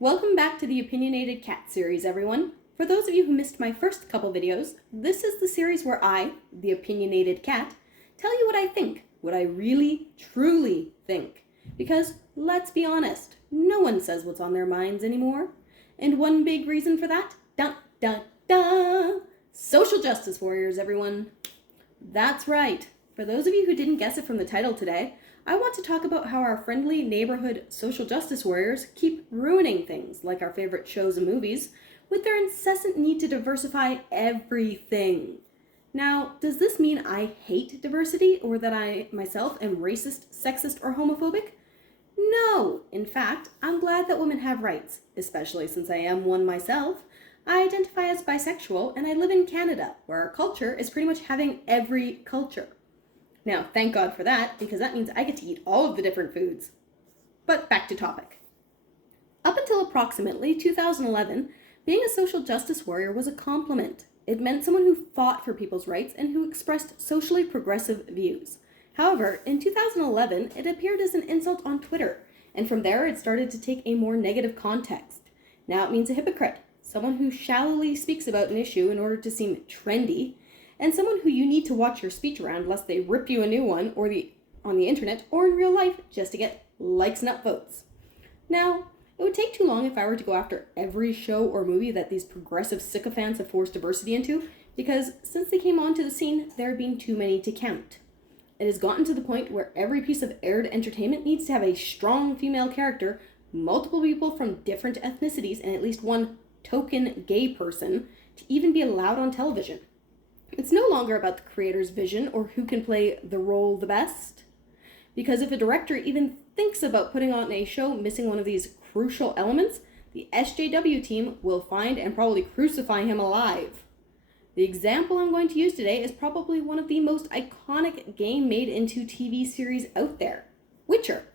Welcome back to the Opinionated Cat series, everyone. For those of you who missed my first couple videos, this is the series where I, the Opinionated Cat, tell you what I think, what I really, truly think. Because, let's be honest, no one says what's on their minds anymore. And one big reason for that, dun dun dun, social justice warriors, everyone. That's right. For those of you who didn't guess it from the title today, I want to talk about how our friendly neighborhood social justice warriors keep ruining things, like our favorite shows and movies, with their incessant need to diversify everything. Now, does this mean I hate diversity or that I myself am racist, sexist, or homophobic? No. In fact, I'm glad that women have rights, especially since I am one myself. I identify as bisexual and I live in Canada, where our culture is pretty much having every culture. Now, thank God for that, because that means I get to eat all of the different foods. But back to topic. Up until approximately 2011, being a social justice warrior was a compliment. It meant someone who fought for people's rights and who expressed socially progressive views. However, in 2011, it appeared as an insult on Twitter, and from there it started to take a more negative context. Now it means a hypocrite, someone who shallowly speaks about an issue in order to seem trendy, and someone who you need to watch your speech around lest they rip you a new one on the internet or in real life just to get likes and upvotes. Now, it would take too long if I were to go after every show or movie that these progressive sycophants have forced diversity into, because since they came onto the scene, there have been too many to count. It has gotten to the point where every piece of aired entertainment needs to have a strong female character, multiple people from different ethnicities, and at least one token gay person to even be allowed on television. It's no longer about the creator's vision or who can play the role the best. Because if a director even thinks about putting on a show missing one of these crucial elements, the SJW team will find and probably crucify him alive. The example I'm going to use today is probably one of the most iconic game made into TV series out there, Witcher.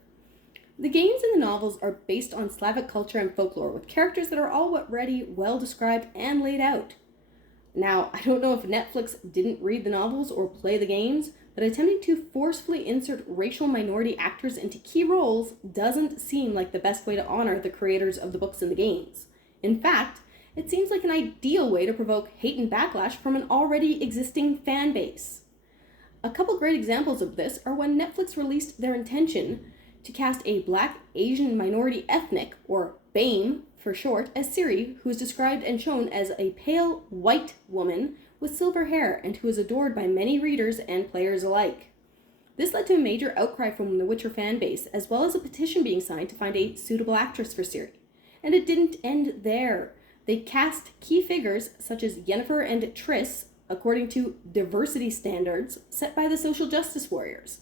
The games and the novels are based on Slavic culture and folklore, with characters that are already well described and laid out. Now, I don't know if Netflix didn't read the novels or play the games, but attempting to forcefully insert racial minority actors into key roles doesn't seem like the best way to honor the creators of the books and the games. In fact, it seems like an ideal way to provoke hate and backlash from an already existing fan base. A couple great examples of this are when Netflix released their intention to cast a Black Asian minority ethnic, or BAME for short, as Ciri, who is described and shown as a pale white woman with silver hair and who is adored by many readers and players alike. This led to a major outcry from the Witcher fan base, as well as a petition being signed to find a suitable actress for Ciri. And it didn't end there. They cast key figures such as Yennefer and Triss according to diversity standards set by the social justice warriors.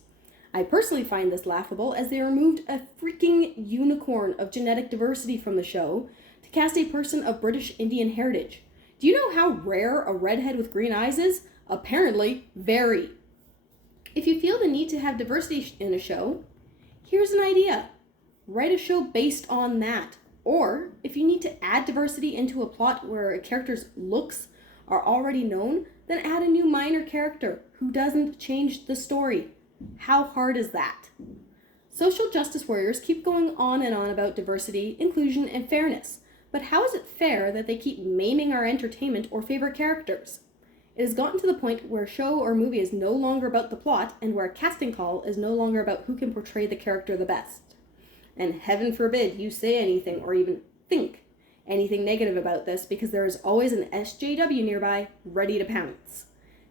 I personally find this laughable, as they removed a freaking unicorn of genetic diversity from the show to cast a person of British Indian heritage. Do you know how rare a redhead with green eyes is? Apparently, very. If you feel the need to have diversity in a show, here's an idea. Write a show based on that. Or, if you need to add diversity into a plot where a character's looks are already known, then add a new minor character who doesn't change the story. How hard is that? Social justice warriors keep going on and on about diversity, inclusion, and fairness, but how is it fair that they keep maiming our entertainment or favorite characters? It has gotten to the point where a show or movie is no longer about the plot, and where a casting call is no longer about who can portray the character the best. And heaven forbid you say anything or even think anything negative about this, because there is always an SJW nearby ready to pounce.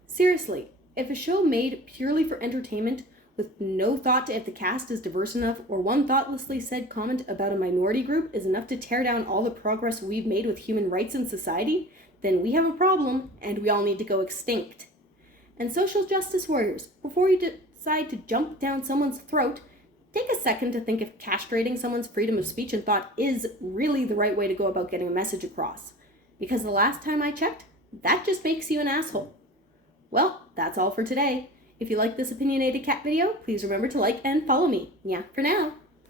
Seriously, if a show made purely for entertainment, with no thought to if the cast is diverse enough, or one thoughtlessly said comment about a minority group is enough to tear down all the progress we've made with human rights in society, then we have a problem, and we all need to go extinct. And social justice warriors, before you decide to jump down someone's throat, take a second to think if castrating someone's freedom of speech and thought is really the right way to go about getting a message across. Because the last time I checked, that just makes you an asshole. Well, that's all for today. If you like this Opinionated Cat video, please remember to like and follow me. Yeah, for now.